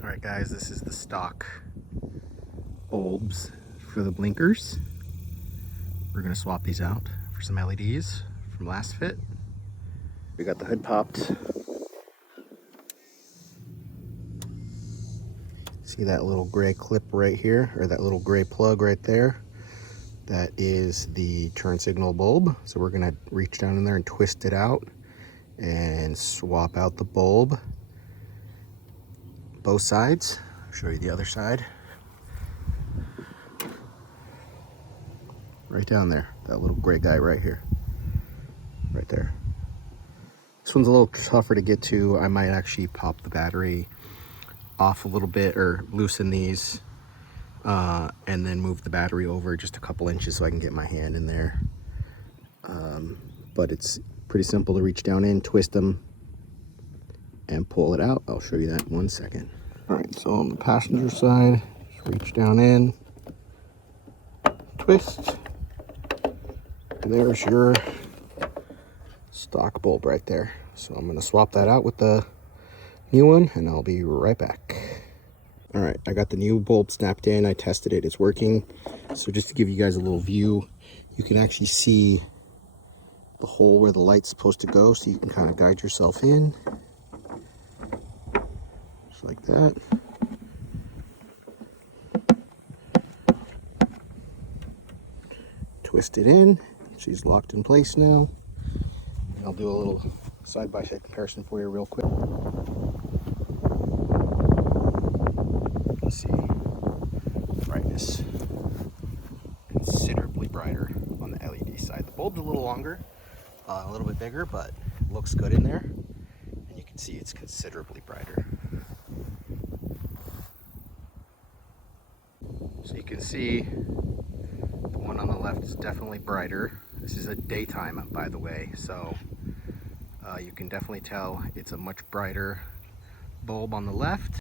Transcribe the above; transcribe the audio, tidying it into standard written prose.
All right, guys, this is the stock bulbs for the blinkers. We're gonna swap these out for some LEDs from Lasfit. We got the hood popped. See that little gray clip right here, or that little gray plug right there? That is the turn signal bulb. So we're gonna reach down in there and twist it out and swap out the bulb. Both sides. I'll show you the other side. Right down there, that little gray guy right here. Right there. This one's a little tougher to get to. I might actually pop the battery off a little bit or loosen these and then move the battery over just a couple inches so I can get my hand in there. But it's pretty simple to reach down in, twist them, and pull it out. I'll show you that in 1 second. All right, so on the passenger side, just reach down in, twist, and there's your stock bulb right there. So I'm gonna swap that out with the new one and I'll be right back. All right, I got the new bulb snapped in. I tested it, it's working. So just to give you guys a little view, you can actually see the hole where the light's supposed to go, so you can kind of guide yourself in. Just like that. Twist it in. She's locked in place now. And I'll do a little side-by-side comparison for you real quick. You see brightness considerably brighter on the LED side. The bulb's a little longer, a little bit bigger, but it looks good in there. And you can see it's considerably brighter. So you can see the one on the left is definitely brighter. This is a daytime, by the way, so you can definitely tell it's a much brighter bulb on the left.